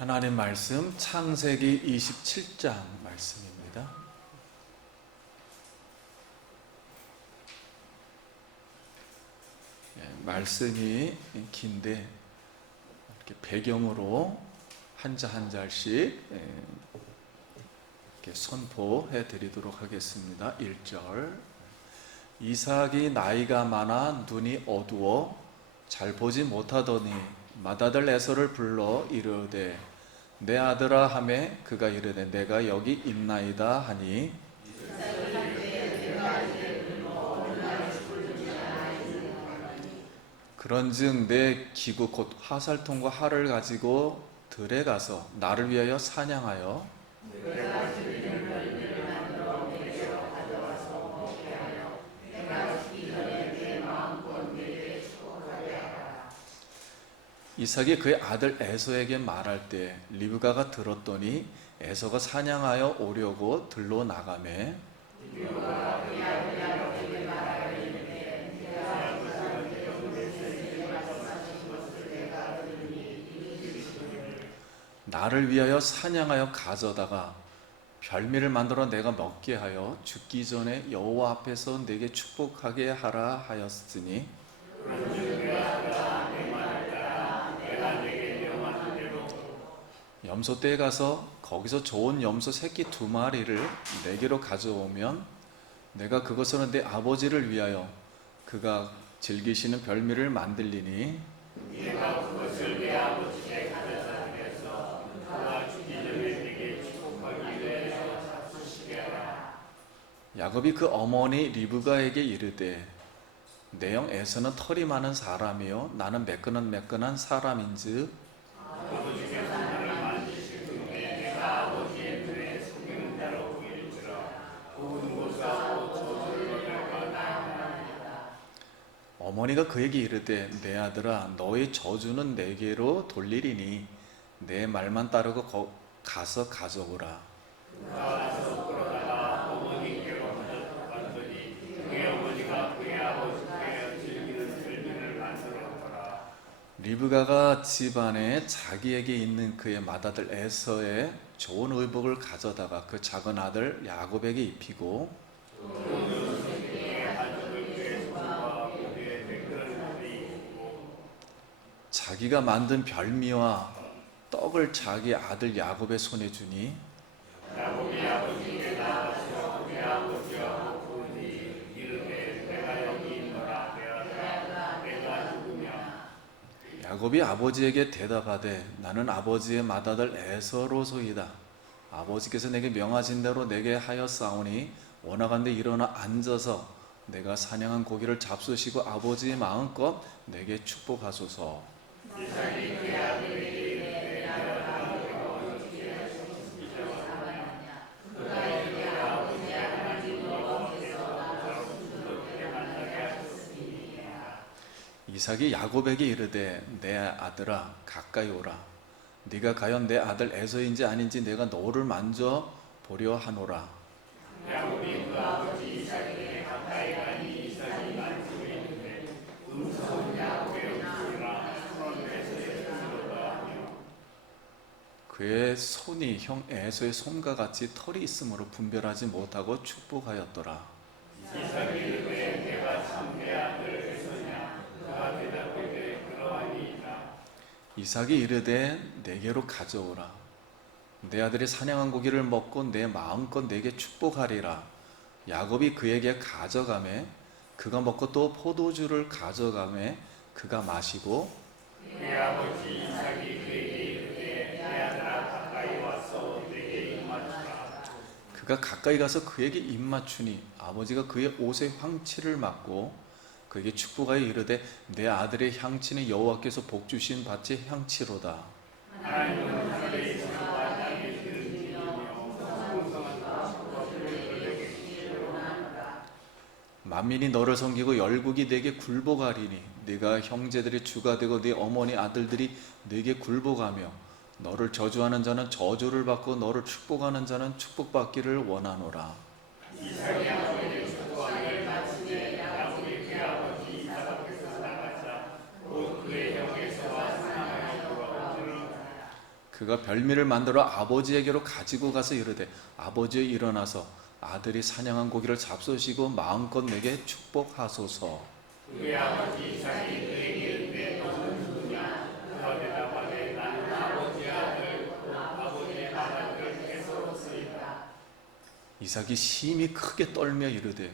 하나님 말씀 창세기 27장 말씀입니다. 말씀이 긴데 이렇게 배경으로 한 자 한 자씩 이렇게 선포해 드리도록 하겠습니다. 1절. 이삭이 나이가 많아 눈이 어두워 잘 보지 못하더니 맏아들 에서를 불러 이르되 내 아들아 하매 그가 이르되 내가 여기 있나이다 하니 그런즉 내 기구 곧 화살통과 활을 가지고 들에 가서 나를 위하여 사냥하여 이삭이 그의 아들 에서에게 말할 때 리브가가 들었더니 에서가 사냥하여 오려고 들로 나가매 나를 위하여 사냥하여 가져다가 별미를 만들어 내가 먹게 하여 죽기 전에 여호와 앞에서 내게 축복하게 하라 하였으니 염소떼에 가서 거기서 좋은 염소 새끼 2마리를 내게로 가져오면 내가 그것으로 내 아버지를 위하여 그가 즐기시는 별미를 만들리니 네가 그것을 내 아버지께 가져다 드려서 그가 죽기 전에 내게 축복하기 위하여 잡수시게 하라. 야곱이 그 어머니 리브가에게 이르되 내 형 에서는 털이 많은 사람이요 나는 매끈한 사람인즉 어머니가 그에게 이르되 내 아들아 너의 저주는 내게로 돌리리니 내 말만 따르고 가서 가져오라. 리브가가 집안에 자기에게 있는 그의 맏아들 에서의 좋은 의복을 가져다가 그 작은 아들 야곱에게 입히고 자기가 만든 별미와 떡을 자기 아들 야곱의 손에 주니 야곱이 아버지께 나가서 내 아버지와 보니 이르되 내가 여기 있노라 내가 누구냐. 야곱이 아버지에게 대답하되 나는 아버지의 맏아들 에서로소이다. 아버지께서 내게 명하신 대로 내게 하였사오니 원하건대 일어나 앉아서 내가 사냥한 고기를 잡수시고 아버지의 마음껏 내게 축복하소서. 이삭이 그의 아들에게 이르되 그가 이르되 아버지 하나님 여호와께서 이삭이 야곱에게 이르되 내 아들아 가까이 오라. 네가 과연 내 아들 에서인지 아닌지 내가 너를 만져 보려 하노라. 야곱이 그 아버지 이삭에게 가까이 가니 이삭이 만지고 있는데 음성은 야곱의 그의 손이 형 에서의 손과 같이 털이 있으므로 분별하지 못하고 축복하였더라. 이삭이 이르되 내가 참 내 아들 에서냐. 그가 대답하되 그러하니이다. 이삭이 이르되 내게로 가져오라. 내 아들이 사냥한 고기를 먹고 내 마음껏 내게 축복하리라. 야곱이 그에게 가져가매 그가 먹고 또 포도주를 가져가매 그가 마시고 내 아버지 이삭이 그에게 그가 가까이 가서 그에게 입맞추니 아버지가 그의 옷에 황치를 맞고 그에게 축복하여 이르되 내 아들의 향치는 여호와께서 복주신 밭의 향치로다. 만민이 너를 섬기고 열국이 내게 굴복하리니 네가 형제들의 주가 되고 네 어머니 아들들이 네게 굴복하며 너를 저주하는 자는 저주를 받고 너를 축복하는 자는 축복받기를 원하노라. 이삭이 아버지의 축복하기를 마치되 야곱이 그의 아버지 이삭 앞에서 나가자 곧 그의 형에서와 사냥하여 돌아오니라. 그가 별미를 만들어 아버지에게로 가지고 가서 이르되 아버지여 일어나서 아들이 사냥한 고기를 잡수시고 마음껏 내게 축복하소서. 그의 아버지 이삭이 그에게 이르되 너는 누구냐? 그가 대답하되 나는 아버지의 아들 곧 아버지의 맏아들 에서로서이다. 이삭이 심히 크게 떨며 이르되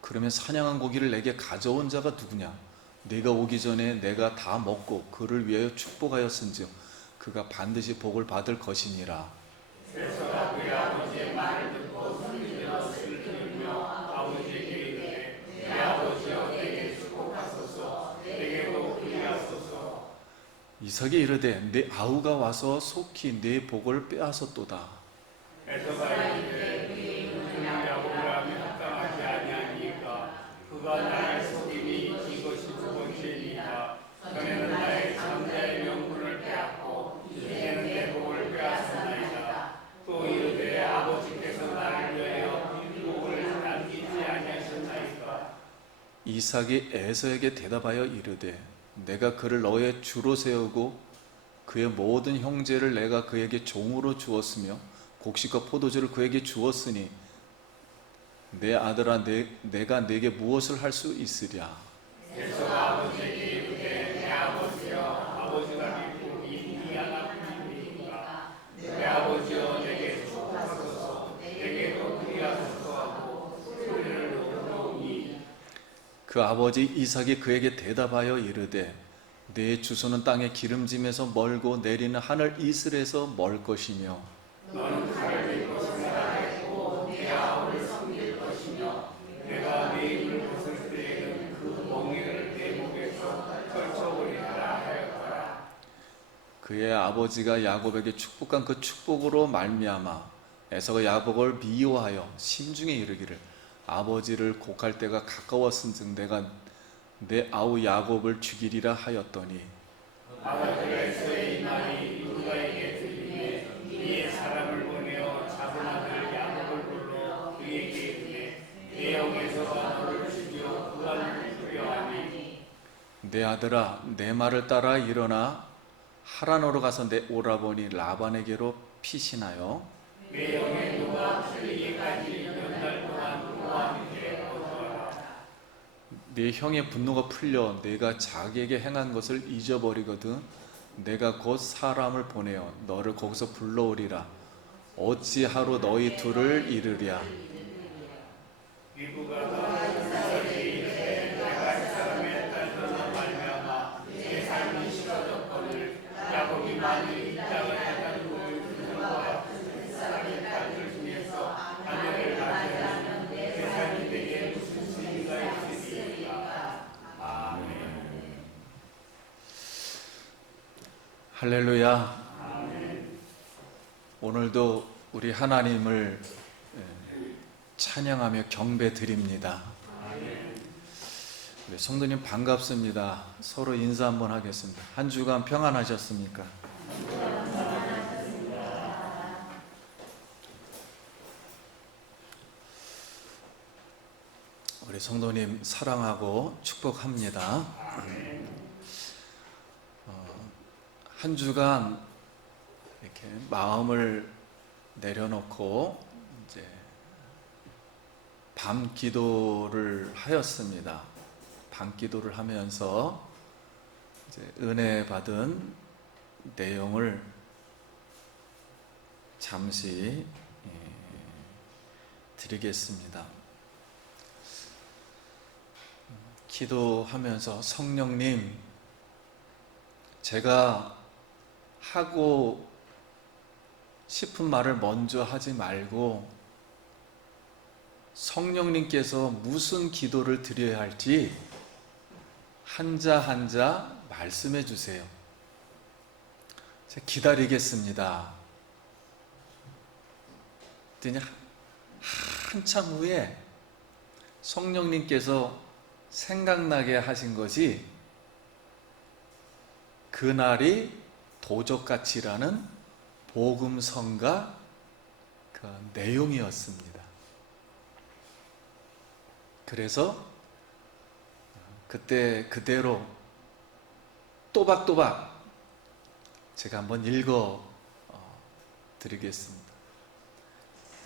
그러면 사냥한 고기를 내게 가져온 자가 누구냐? 네가 오기 전에 내가 다 먹고 그를 위하여 축복하였은즉 그가 반드시 복을 받을 것이니라. 에서가 그의 아버지의 말을 듣고 손이 들어 술을 들으며 아버지에게 이르되 내 아버지여 내게 축복하소서. 내게도 그리하소서. 이삭이 이르되 내 아우가 와서 속히 내 복을 빼앗았도다. 에서가 이르되 그의 이름을 야곱이라 하면 합당하지 아니하니까 그가 나를 속임이 이것이 두 번째니라. 전에는 나의 장자의 명분을 빼앗고 이제는 내 복을 빼앗았나이다. 또 이르되 아버지께서 나를 위하여 복을 남기지 아니하셨나이까. 이삭이 에서에게 대답하여 이르되 내가 그를 너의 주로 세우고 그의 모든 형제를 내가 그에게 종으로 주었으며 곡식과 포도주를 그에게 주었으니 내 아들아 내가 내게 무엇을 할 수 있으랴. 에서가 아버지에게 이르되 내 아버지여 아버지가 믿고 이 하나뿐이니까 내 아버지여 내게 축복하소서. 내게도 그리하소서 하고 소리를 높여오니 그 아버지 이삭이 그에게 대답하여 이르되 내 주소는 땅의 기름짐에서 멀고 내리는 하늘 이슬에서 멀 것이며 너는 칼을 들고 생각하겠고 내 아우를 섬길 것이며 내가 내 입을 벗을 때에는 그 멍에를 내 목에서 떨쳐버리리라 하였더라. 그의 아버지가 야곱에게 축복한 그 축복으로 말미암아 에서가 야곱을 미워하여 심중에 이르기를 아버지를 곡할 때가 가까웠은즉 내가 내 아우 야곱을 죽이리라 하였더니 아버지가 에서의 이 말이 누가에게 들리매 이에 사람을 보내어 작은 아들 야곱을 불러 그에게 이르되 내 영에서가 너를 죽여 그간을 두려워하니 내 아들아 내 말을 따라 일어나 하란으로 가서 내 오라버니 라반에게로 피신하여 내 영의 누가 풀리기까지 몇 달 동안 그와 함께 거주하라. 네 형의 분노가 풀려 내가 자기에게 행한 것을 잊어버리거든 내가 곧 사람을 보내어 너를 거기서 불러오리라. 어찌 하루 너희 둘을 이르랴. 위부가 다 이삭이 이르되 내가 이 사람의 딸들로 말미암아 내 삶이 싫어졌거늘 야곱이 만일 이 땅을 가지고 그들과 같은 사람의 딸들 중에서 한 명을 가지려면 내 삶이 되게 무슨 수위가 있으리까. 아멘. 할렐루야. 오늘도 우리 하나님을 찬양하며 경배 드립니다. 네, 성도님 반갑습니다. 서로 인사 한번 하겠습니다. 한 주간 평안하셨습니까? 우리 성도님 사랑하고 축복합니다. 한 주간 이렇게 마음을 내려놓고 이제 밤 기도를 하였습니다. 밤 기도를 하면서 이제 은혜 받은 내용을 잠시 드리겠습니다. 기도하면서 성령님, 제가 하고 싶은 말을 먼저 하지 말고 성령님께서 무슨 기도를 드려야 할지 한자 한자 말씀해 주세요. 제가 기다리겠습니다. 그랬더니 한참 후에 성령님께서 생각나게 하신 것이 그날이 도적같이라는 복음성가 그 내용이었습니다. 그래서 그때 그대로 또박또박 제가 한번 읽어 드리겠습니다.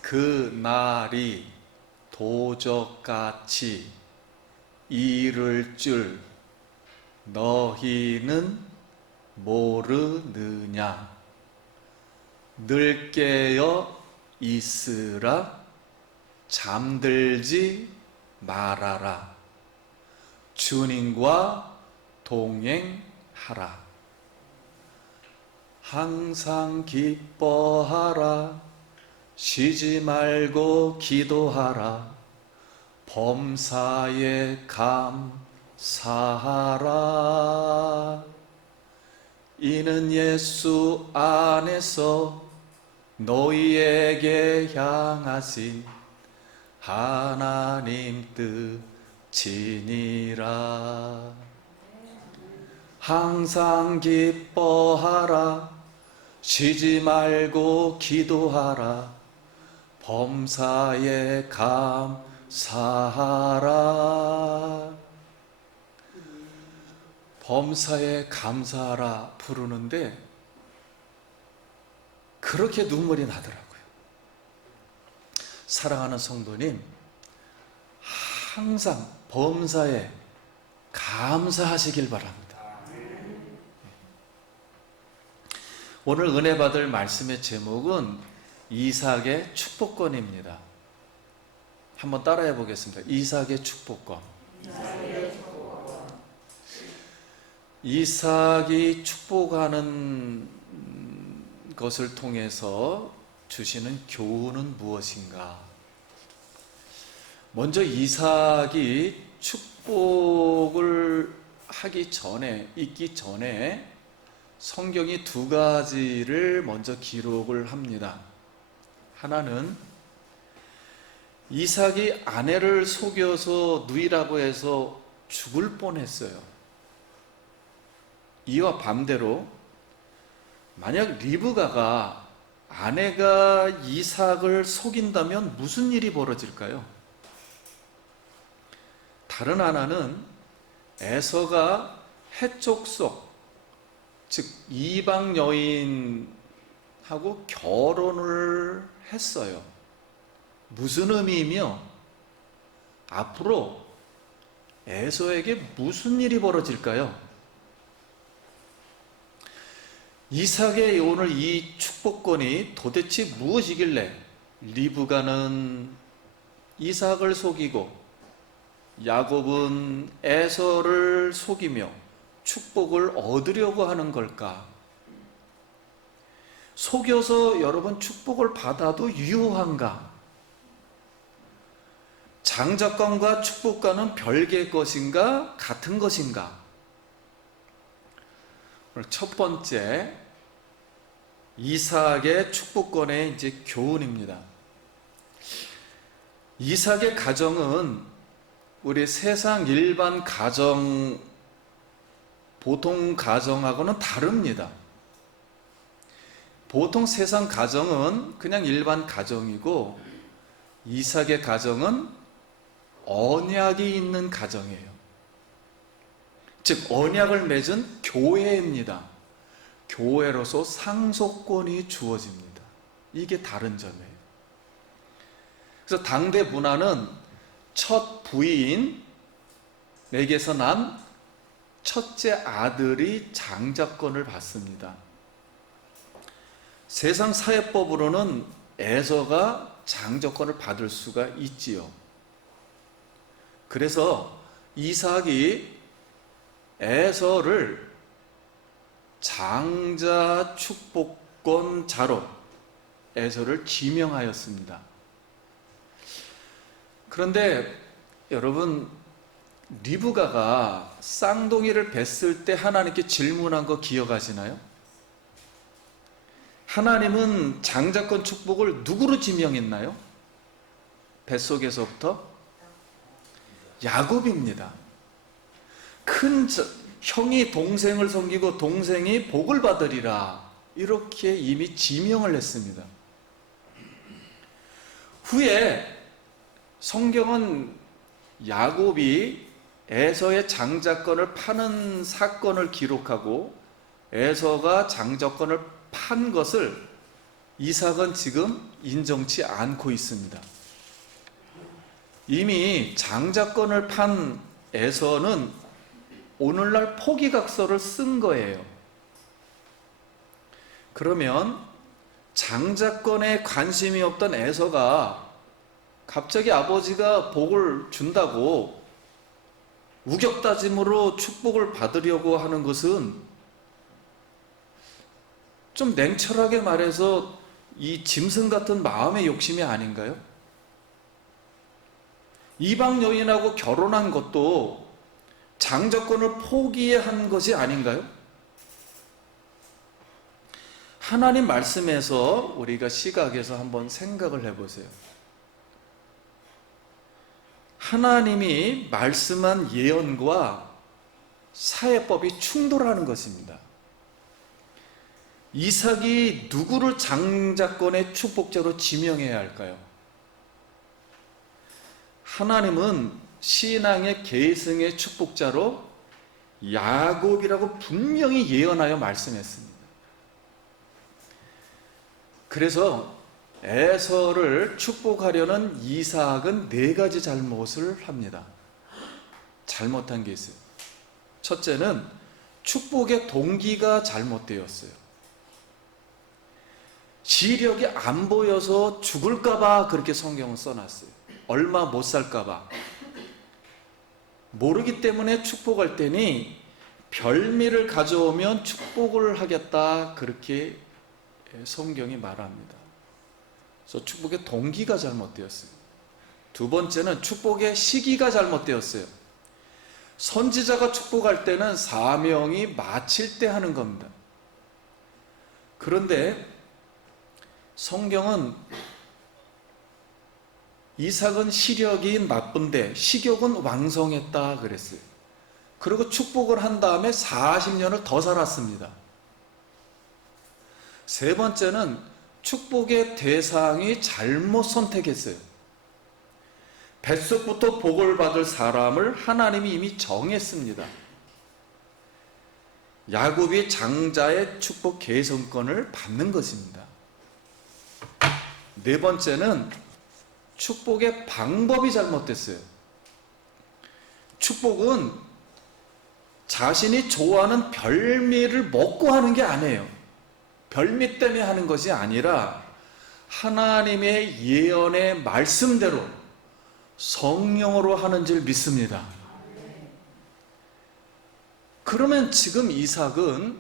그 날이 도적같이 이를 줄 너희는 모르느냐. 늘 깨어 있으라. 잠들지 말아라. 주님과 동행하라. 항상 기뻐하라. 쉬지 말고 기도하라. 범사에 감사하라. 이는 예수 안에서 너희에게 향하신 하나님 뜻이니라. 항상 기뻐하라. 쉬지 말고 기도하라. 범사에 감사하라. 범사에 감사하라 부르는데 그렇게 눈물이 나더라고요. 사랑하는 성도님, 항상 범사에 감사하시길 바랍니다. 오늘 은혜 받을 말씀의 제목은 이삭의 축복권입니다. 한번 따라해 보겠습니다. 이삭의 축복권. 이삭이 축복하는 것을 통해서 주시는 교훈은 무엇인가? 먼저 이삭이 축복을 있기 전에 성경이 두 가지를 먼저 기록을 합니다. 하나는 이삭이 아내를 속여서 누이라고 해서 죽을 뻔했어요. 이와 반대로 만약 리브가가 아내가 이삭을 속인다면 무슨 일이 벌어질까요? 다른 하나는 에서가 해촉속, 즉 이방 여인하고 결혼을 했어요. 무슨 의미이며 앞으로 에서에게 무슨 일이 벌어질까요? 이삭의 오늘 이 축복권이 도대체 무엇이길래 리브가는 이삭을 속이고 야곱은 에서를 속이며 축복을 얻으려고 하는 걸까? 속여서 여러분 축복을 받아도 유효한가? 장자권과 축복과는 별개의 것인가? 같은 것인가? 첫 번째, 이삭의 축복권의 이제 교훈입니다. 이삭의 가정은 우리 세상 일반 가정, 보통 가정하고는 다릅니다. 보통 세상 가정은 그냥 일반 가정이고 이삭의 가정은 언약이 있는 가정이에요. 즉 언약을 맺은 교회입니다. 교회로서 상속권이 주어집니다. 이게 다른 점이에요. 그래서 당대 문화는 첫 부인에게서 난 첫째 아들이 장자권을 받습니다. 세상 사회법으로는 에서가 장자권을 받을 수가 있지요. 그래서 이삭이 에서를 장자 축복권자로 에서를 지명하였습니다. 그런데 여러분, 리브가가 쌍둥이를 뵀을 때 하나님께 질문한 거 기억하시나요? 하나님은 장자권 축복을 누구로 지명했나요? 뱃속에서부터 야곱입니다. 형이 동생을 섬기고 동생이 복을 받으리라, 이렇게 이미 지명을 했습니다. 후에 성경은 야곱이 에서의 장자권을 파는 사건을 기록하고 에서가 장자권을 판 것을 이삭은 지금 인정치 않고 있습니다. 이미 장자권을 판 에서는 오늘날 포기각서를 쓴 거예요. 그러면 장자권에 관심이 없던 에서가 갑자기 아버지가 복을 준다고 우격다짐으로 축복을 받으려고 하는 것은 좀 냉철하게 말해서 이 짐승 같은 마음의 욕심이 아닌가요? 이방 여인하고 결혼한 것도 장자권을 포기한 것이 아닌가요? 하나님 말씀에서 우리가 시각에서 한번 생각을 해보세요. 하나님이 말씀한 예언과 사회법이 충돌하는 것입니다. 이삭이 누구를 장자권의 축복자로 지명해야 할까요? 하나님은 신앙의 계승의 축복자로 야곱이라고 분명히 예언하여 말씀했습니다. 그래서 에서를 축복하려는 이삭은 4가지 잘못을 합니다. 잘못한 게 있어요. 첫째는 축복의 동기가 잘못되었어요. 시력이 안 보여서 죽을까봐 그렇게 성경을 써놨어요. 얼마 못 살까봐. 모르기 때문에 축복할 때니 별미를 가져오면 축복을 하겠다, 그렇게 성경이 말합니다. 그래서 축복의 동기가 잘못되었어요. 두 번째는 축복의 시기가 잘못되었어요. 선지자가 축복할 때는 사명이 마칠 때 하는 겁니다. 그런데 성경은 이삭은 시력이 나쁜데 식욕은 왕성했다 그랬어요. 그리고 축복을 한 다음에 40년을 더 살았습니다. 세 번째는 축복의 대상이 잘못 선택했어요. 뱃속부터 복을 받을 사람을 하나님이 이미 정했습니다. 야곱이 장자의 축복 계승권을 받는 것입니다. 네 번째는 축복의 방법이 잘못됐어요. 축복은 자신이 좋아하는 별미를 먹고 하는 게 아니에요. 별미 때문에 하는 것이 아니라 하나님의 예언의 말씀대로 성령으로 하는 줄 믿습니다. 그러면 지금 이삭은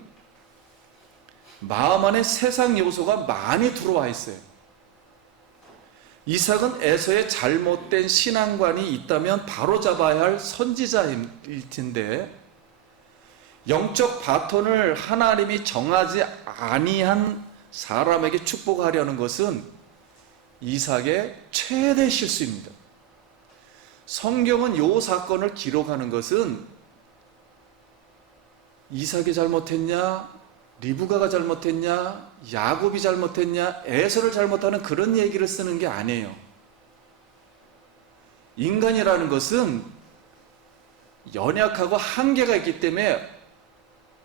마음 안에 세상 요소가 많이 들어와 있어요. 이삭은 에서의 잘못된 신앙관이 있다면 바로잡아야 할 선지자일 텐데, 영적 바톤을 하나님이 정하지 아니한 사람에게 축복하려는 것은 이삭의 최대 실수입니다. 성경은 이 사건을 기록하는 것은 이삭이 잘못했냐, 리브가가 잘못했냐, 야곱이 잘못했냐, 에서를 잘못하는 그런 얘기를 쓰는 게 아니에요. 인간이라는 것은 연약하고 한계가 있기 때문에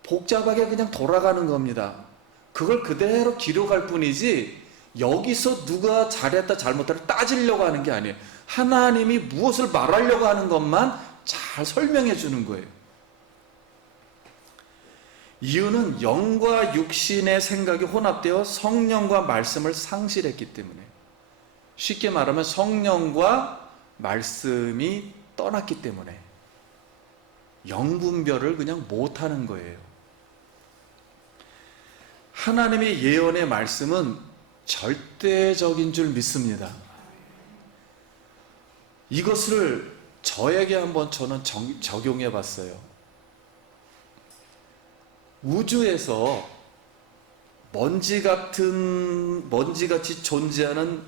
복잡하게 그냥 돌아가는 겁니다. 그걸 그대로 기록할 뿐이지 여기서 누가 잘했다 잘못했다 따지려고 하는 게 아니에요. 하나님이 무엇을 말하려고 하는 것만 잘 설명해 주는 거예요. 이유는 영과 육신의 생각이 혼합되어 성령과 말씀을 상실했기 때문에, 쉽게 말하면 성령과 말씀이 떠났기 때문에 영분별을 그냥 못하는 거예요. 하나님의 예언의 말씀은 절대적인 줄 믿습니다. 이것을 저에게 한번 저는 적용해 봤어요. 우주에서 먼지같이 존재하는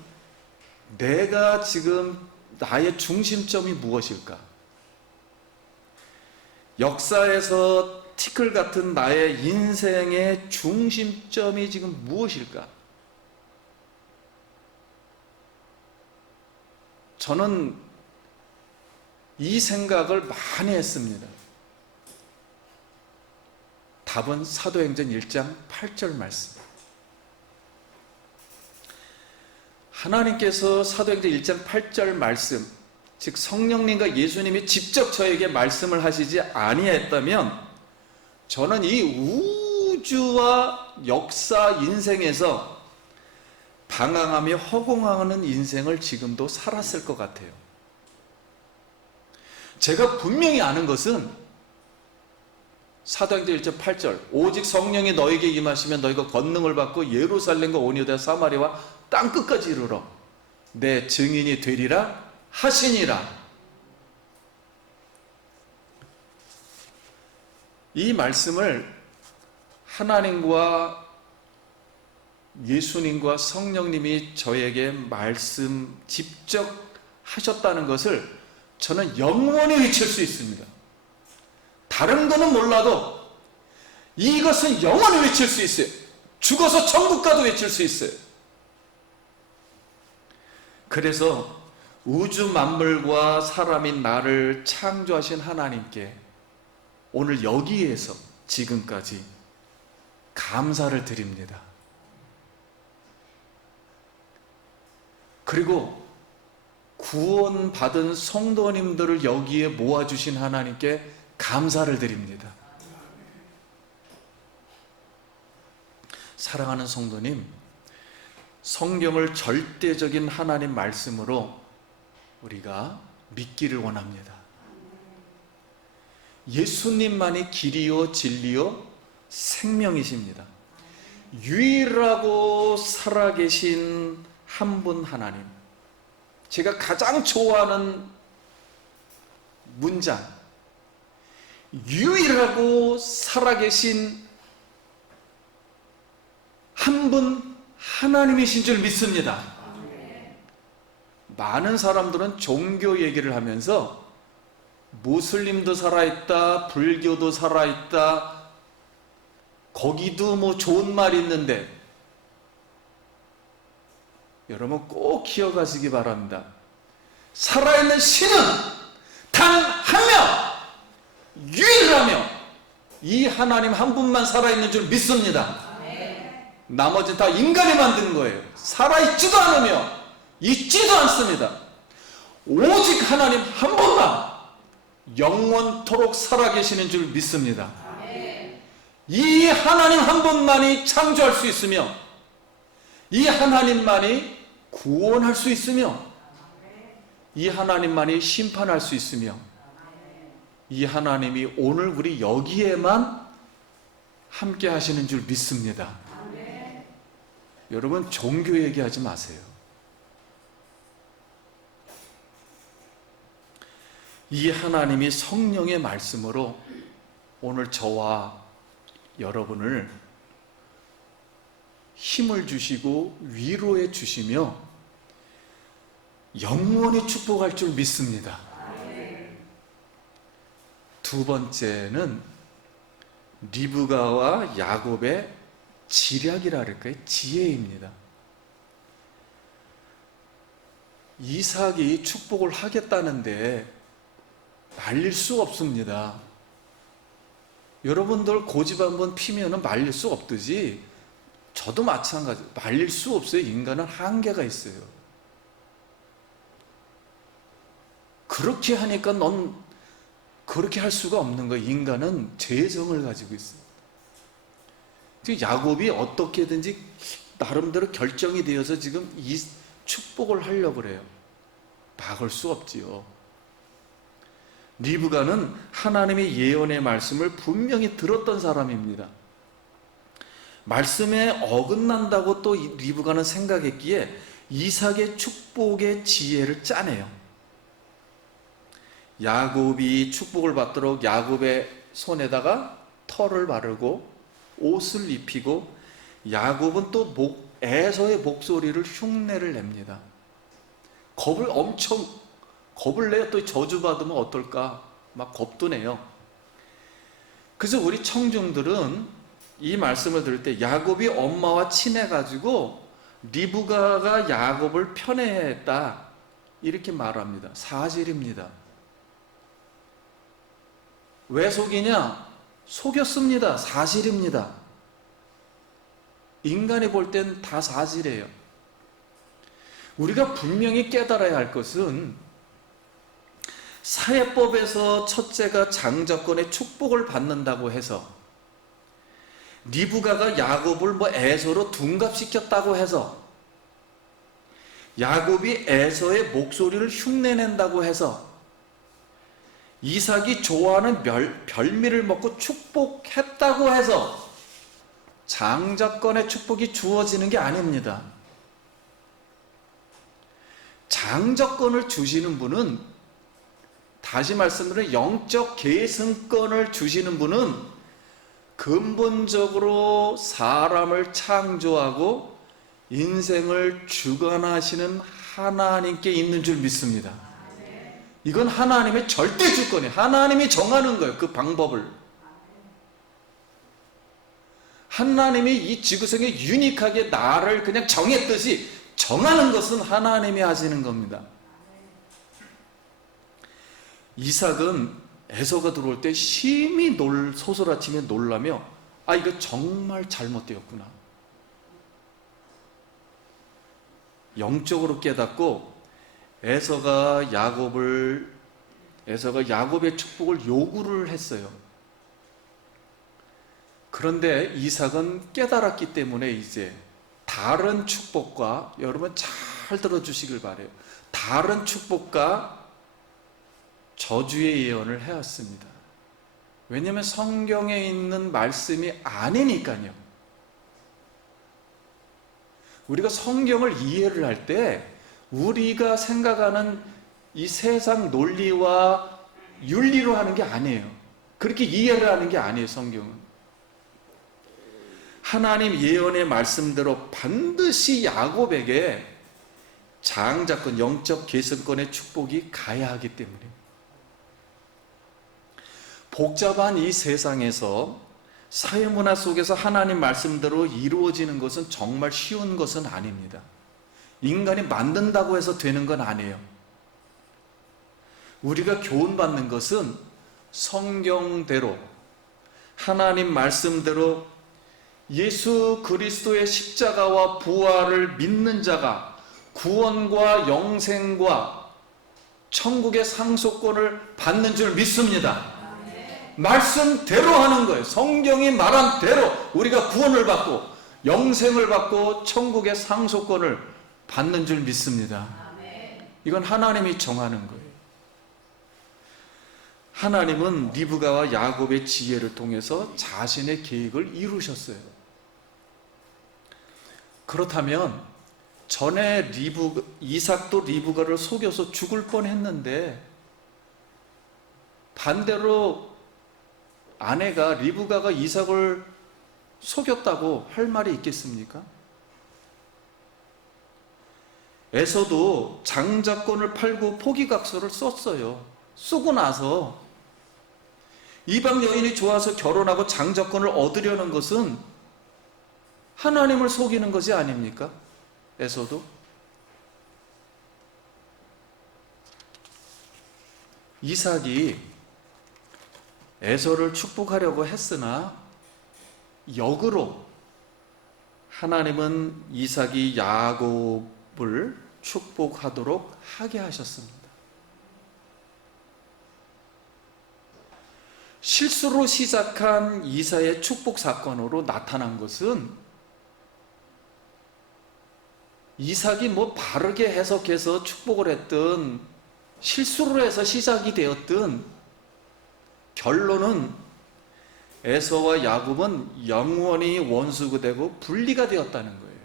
내가 지금 나의 중심점이 무엇일까? 역사에서 티끌 같은 나의 인생의 중심점이 지금 무엇일까? 저는 이 생각을 많이 했습니다. 답은 사도행전 1장 8절 말씀. 하나님께서 사도행전 1장 8절 말씀, 즉 성령님과 예수님이 직접 저에게 말씀을 하시지 아니했다면 저는 이 우주와 역사 인생에서 방황하며 허공하는 인생을 지금도 살았을 것 같아요. 제가 분명히 아는 것은 사도행전 1장 8절, 오직 성령이 너에게 임하시면 너희가 권능을 받고 예루살렘과 온 유대와 사마리아와 땅 끝까지 이르러 내 증인이 되리라 하시니라. 이 말씀을 하나님과 예수님과 성령님이 저에게 말씀 직접 하셨다는 것을 저는 영원히 외칠 수 있습니다. 다른 거는 몰라도 이것은 영원히 외칠 수 있어요. 죽어서 천국 가도 외칠 수 있어요. 그래서 우주 만물과 사람인 나를 창조하신 하나님께 오늘 여기에서 지금까지 감사를 드립니다. 그리고 구원받은 성도님들을 여기에 모아주신 하나님께 감사를 드립니다. 사랑하는 성도님, 성경을 절대적인 하나님 말씀으로 우리가 믿기를 원합니다. 예수님만이 길이요 진리요 생명이십니다. 유일하고 살아계신 한 분 하나님. 제가 가장 좋아하는 문장, 유일하고 살아계신 한 분 하나님이신 줄 믿습니다. 많은 사람들은 종교 얘기를 하면서 무슬림도 살아있다, 불교도 살아있다, 거기도 뭐 좋은 말이 있는데, 여러분 꼭 기억하시기 바랍니다. 살아있는 신은 단 한 명, 유일하며 이 하나님 한 분만 살아있는 줄 믿습니다. 나머지 다 인간이 만든 거예요. 살아있지도 않으며 있지도 않습니다. 오직 하나님 한 분만 영원토록 살아계시는 줄 믿습니다. 이 하나님 한 분만이 창조할 수 있으며 이 하나님만이 구원할 수 있으며 이 하나님만이 심판할 수 있으며 이 하나님이 오늘 우리 여기에만 함께 하시는 줄 믿습니다. 여러분 종교 얘기하지 마세요. 이 하나님이 성령의 말씀으로 오늘 저와 여러분을 힘을 주시고 위로해 주시며 영원히 축복할 줄 믿습니다. 두 번째는 리브가와 야곱의 지략이라 할까요? 지혜입니다. 이삭이 축복을 하겠다는데 말릴 수 없습니다. 여러분들 고집 한번 피면은 말릴 수 없듯이 저도 마찬가지, 말릴 수 없어요. 인간은 한계가 있어요. 그렇게 하니까 넌 그렇게 할 수가 없는 거예요. 인간은 죄성을 가지고 있어요. 야곱이 어떻게든지 나름대로 결정이 되어서 지금 이 축복을 하려고 그래요. 막을 수 없지요. 리브가는 하나님의 예언의 말씀을 분명히 들었던 사람입니다. 말씀에 어긋난다고 또 리브가는 생각했기에 이삭의 축복의 지혜를 짜내요. 야곱이 축복을 받도록 야곱의 손에다가 털을 바르고 옷을 입히고, 야곱은 또 에서의 목소리를 흉내를 냅니다. 겁을 내요. 또 저주받으면 어떨까 막 겁도 내요. 그래서 우리 청중들은 이 말씀을 들을 때 야곱이 엄마와 친해가지고 리브가가 야곱을 편애했다 이렇게 말합니다. 사실입니다. 왜 속이냐? 속였습니다. 사실입니다. 인간이 볼 땐 다 사실이에요. 우리가 분명히 깨달아야 할 것은 사회법에서 첫째가 장자권의 축복을 받는다고 해서 리브가가 야곱을 에서로 둔갑시켰다고 해서 야곱이 에서의 목소리를 흉내낸다고 해서 이삭이 좋아하는 별미를 먹고 축복했다고 해서 장자권의 축복이 주어지는 게 아닙니다. 장자권을 주시는 분은, 다시 말씀드리면 영적 계승권을 주시는 분은 근본적으로 사람을 창조하고 인생을 주관하시는 하나님께 있는 줄 믿습니다. 이건 하나님의 절대 주권이에요. 하나님이 정하는 거예요. 그 방법을. 하나님이 이 지구상에 유니크하게 나를 그냥 정했듯이 정하는 것은 하나님이 하시는 겁니다. 이삭은 에서가 들어올 때 심히 소설아치며 놀라며 이거 정말 잘못되었구나. 영적으로 깨닫고 에서가 야곱의 축복을 요구를 했어요. 그런데 이삭은 깨달았기 때문에 이제 다른 축복과, 여러분 잘 들어주시길 바라요. 다른 축복과 저주의 예언을 해왔습니다. 왜냐하면 성경에 있는 말씀이 아니니까요. 우리가 성경을 이해를 할 때 우리가 생각하는 이 세상 논리와 윤리로 하는 게 아니에요. 그렇게 이해를 하는 게 아니에요. 성경은 하나님 예언의 말씀대로 반드시 야곱에게 장자권, 영적 계승권의 축복이 가야 하기 때문에 복잡한 이 세상에서 사회문화 속에서 하나님 말씀대로 이루어지는 것은 정말 쉬운 것은 아닙니다. 인간이 만든다고 해서 되는 건 아니에요. 우리가 교훈받는 것은 성경대로, 하나님 말씀대로 예수 그리스도의 십자가와 부활을 믿는 자가 구원과 영생과 천국의 상속권을 받는 줄 믿습니다. 말씀대로 하는 거예요. 성경이 말한 대로 우리가 구원을 받고 영생을 받고 천국의 상속권을 받는 줄 믿습니다. 이건 하나님이 정하는 거예요. 하나님은 리브가와 야곱의 지혜를 통해서 자신의 계획을 이루셨어요. 그렇다면 전에 이삭도 리브가를 속여서 죽을 뻔했는데 반대로 아내가 리브가가 이삭을 속였다고 할 말이 있겠습니까? 에서도 장자권을 팔고 포기각서를 썼어요. 쓰고 나서 이방 여인이 좋아서 결혼하고 장자권을 얻으려는 것은 하나님을 속이는 것이 아닙니까? 에서도. 이삭이 에서를 축복하려고 했으나 역으로 하나님은 이삭이 야곱을 축복하도록 하게 하셨습니다. 실수로 시작한 이삭의 축복 사건으로 나타난 것은 이삭이 바르게 해석해서 축복을 했든 실수로 해서 시작이 되었든 결론은 에서와 야곱은 영원히 원수가 되고 분리가 되었다는 거예요.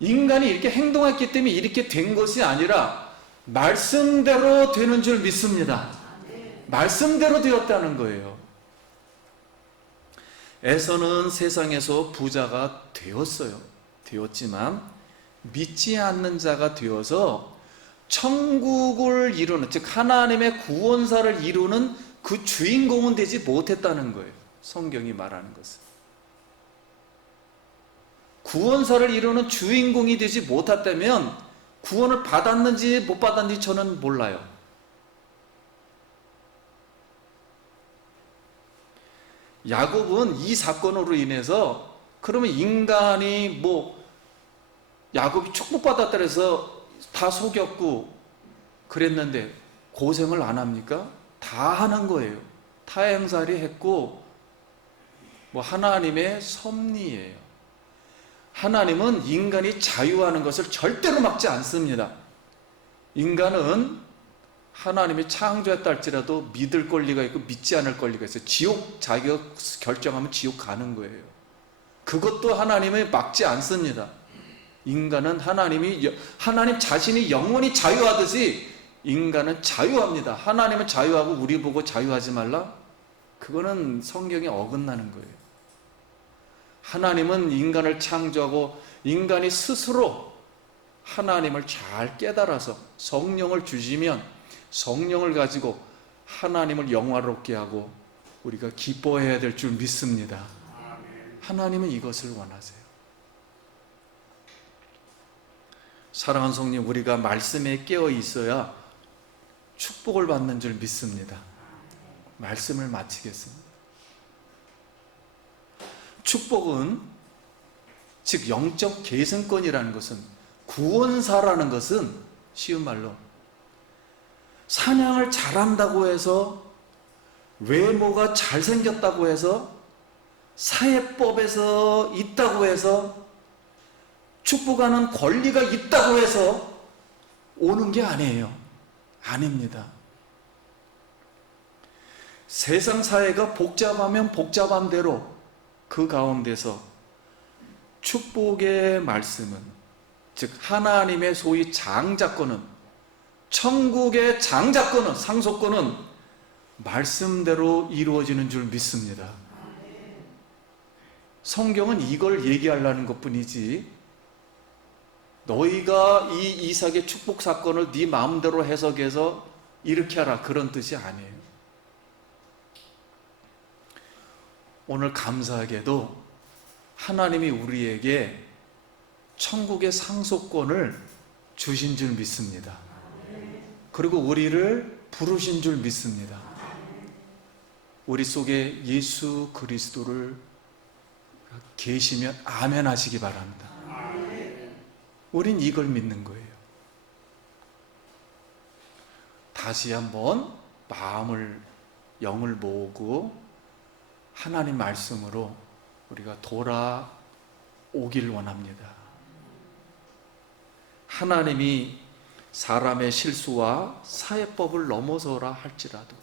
인간이 이렇게 행동했기 때문에 이렇게 된 것이 아니라 말씀대로 되는 줄 믿습니다. 말씀대로 되었다는 거예요. 에서는 세상에서 부자가 되었지만 믿지 않는 자가 되어서 천국을 이루는, 즉 하나님의 구원사를 이루는 그 주인공은 되지 못했다는 거예요. 성경이 말하는 것은. 구원사를 이루는 주인공이 되지 못했다면 구원을 받았는지 못 받았는지 저는 몰라요. 야곱은 이 사건으로 인해서 그러면 인간이 야곱이 축복받았다 해서 다 속였고 그랬는데 고생을 안 합니까? 다 하는 거예요. 타행살이 했고 뭐 하나님의 섭리예요. 하나님은 인간이 자유하는 것을 절대로 막지 않습니다. 인간은 하나님이 창조했다 할지라도 믿을 권리가 있고 믿지 않을 권리가 있어요. 지옥 자기가 결정하면 지옥 가는 거예요. 그것도 하나님이 막지 않습니다. 인간은 하나님 자신이 영원히 자유하듯이 인간은 자유합니다. 하나님은 자유하고 우리 보고 자유하지 말라? 그거는 성경에 어긋나는 거예요. 하나님은 인간을 창조하고 인간이 스스로 하나님을 잘 깨달아서 성령을 주시면 성령을 가지고 하나님을 영화롭게 하고 우리가 기뻐해야 될 줄 믿습니다. 하나님은 이것을 원하세요. 사랑하는 성님, 우리가 말씀에 깨어 있어야 축복을 받는 줄 믿습니다. 말씀을 마치겠습니다. 축복은 즉 영적 계승권이라는 것은, 구원사라는 것은 쉬운 말로 사냥을 잘한다고 해서, 외모가 잘생겼다고 해서, 사회법에서 있다고 해서, 축복하는 권리가 있다고 해서 오는 게 아니에요. 아닙니다. 세상 사회가 복잡하면 복잡한 대로 그 가운데서 축복의 말씀은, 즉 하나님의 소위 장자권은, 천국의 장자권은, 상속권은 말씀대로 이루어지는 줄 믿습니다. 성경은 이걸 얘기하려는 것뿐이지 너희가 이 이삭의 축복 사건을 네 마음대로 해석해서 이렇게 하라, 그런 뜻이 아니에요. 오늘 감사하게도 하나님이 우리에게 천국의 상속권을 주신 줄 믿습니다. 그리고 우리를 부르신 줄 믿습니다. 우리 속에 예수 그리스도를 계시면 아멘 하시기 바랍니다. 우린 이걸 믿는 거예요. 다시 한번 영을 모으고 하나님 말씀으로 우리가 돌아오길 원합니다. 하나님이 사람의 실수와 사회법을 넘어서라 할지라도,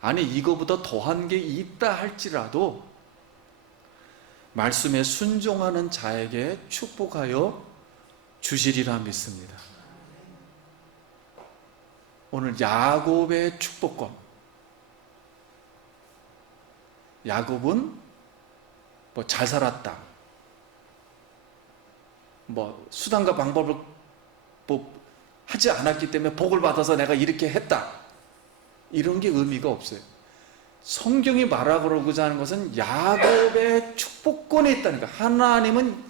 아니 이거보다 더한 게 있다 할지라도 말씀에 순종하는 자에게 축복하여 주시리라 믿습니다. 오늘 야곱의 축복권. 야곱은 뭐 잘 살았다, 뭐 수단과 방법을 뭐 하지 않았기 때문에 복을 받아서 내가 이렇게 했다, 이런 게 의미가 없어요. 성경이 말하고자 하는 것은 야곱의 축복권에 있다는 거예요. 하나님은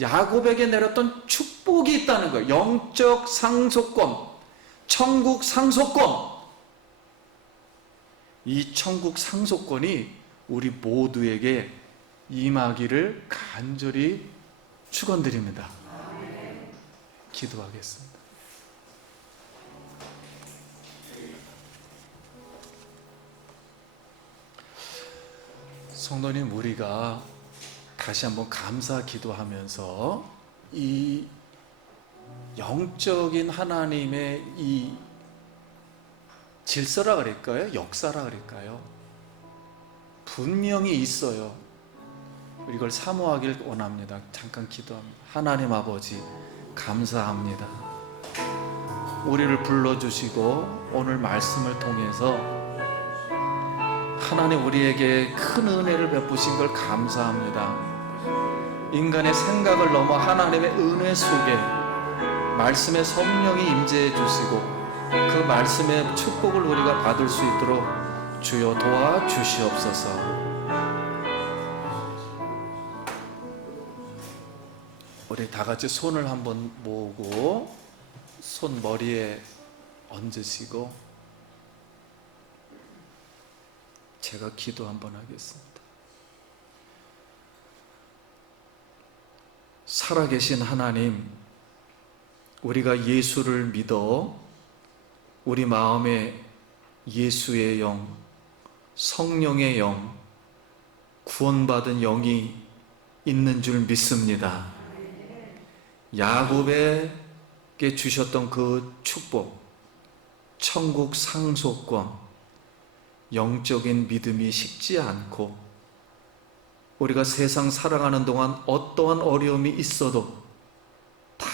야곱에게 내렸던 축복이 있다는 거예요. 영적 상속권, 천국 상속권. 이 천국 상속권이 우리 모두에게 임하기를 간절히 축원드립니다. 기도하겠습니다. 성도님, 우리가 다시 한번 감사 기도하면서 이 영적인 하나님의 이 질서라 그럴까요? 역사라 그럴까요? 분명히 있어요. 이걸 사모하길 원합니다. 잠깐 기도합니다. 하나님 아버지, 감사합니다. 우리를 불러주시고 오늘 말씀을 통해서 하나님 우리에게 큰 은혜를 베푸신 걸 감사합니다. 인간의 생각을 넘어 하나님의 은혜 속에 말씀의 성령이 임재해 주시고 그 말씀의 축복을 우리가 받을 수 있도록 주여 도와주시옵소서. 우리 다 같이 손을 한번 모으고 손 머리에 얹으시고 제가 기도 한번 하겠습니다. 살아계신 하나님, 우리가 예수를 믿어 우리 마음에 예수의 영, 성령의 영, 구원받은 영이 있는 줄 믿습니다. 야곱에게 주셨던 그 축복, 천국 상속권, 영적인 믿음이 식지 않고 우리가 세상 살아가는 동안 어떠한 어려움이 있어도 다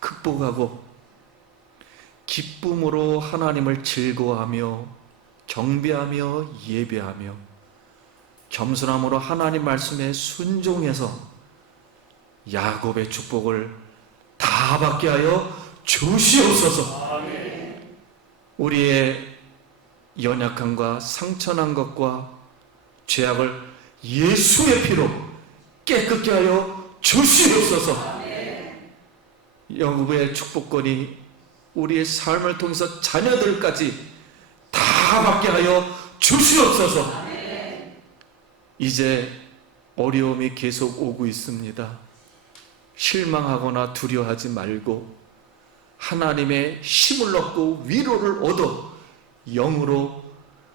극복하고 기쁨으로 하나님을 즐거워하며 경배하며 예배하며 겸손함으로 하나님 말씀에 순종해서 야곱의 축복을 다 받게 하여 주시옵소서. 우리의 연약함과 상처난 것과 죄악을 예수의 피로 깨끗게 하여 주시옵소서. 야곱의 축복권이 우리의 삶을 통해서 자녀들까지 다 받게 하여 주시옵소서. 이제 어려움이 계속 오고 있습니다. 실망하거나 두려워하지 말고 하나님의 힘을 얻고 위로를 얻어 영으로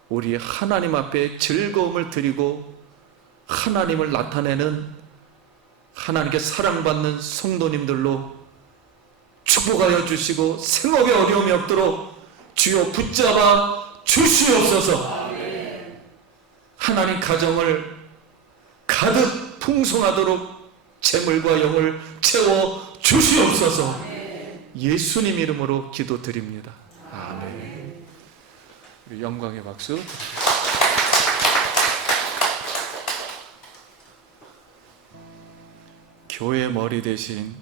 우리 하나님 앞에 즐거움을 드리고 하나님을 나타내는 하나님께 사랑받는 성도님들로 축복하여 주시고 생업에 어려움이 없도록 주여 붙잡아 주시옵소서. 하나님 가정을 가득 풍성하도록 재물과 영을 채워 주시옵소서. 예수님 이름으로 기도드립니다. 아멘. 우리 영광의 박수. 교회 머리 대신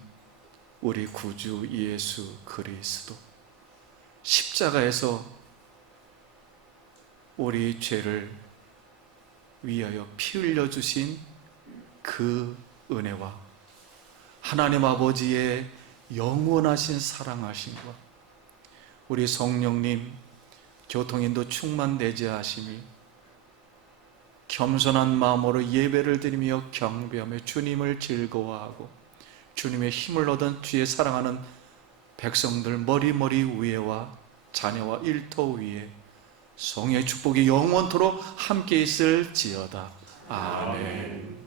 우리 구주 예수 그리스도 십자가에서 우리 죄를 위하여 피 흘려 주신 그 은혜와 하나님 아버지의 영원하신 사랑하심과 우리 성령님 교통인도 충만되지 하심이 겸손한 마음으로 예배를 드리며 경배하며 주님을 즐거워하고 주님의 힘을 얻은 주의 사랑하는 백성들 머리머리 위에와 자녀와 일터 위에 성의 축복이 영원토록 함께 있을지어다. 아멘.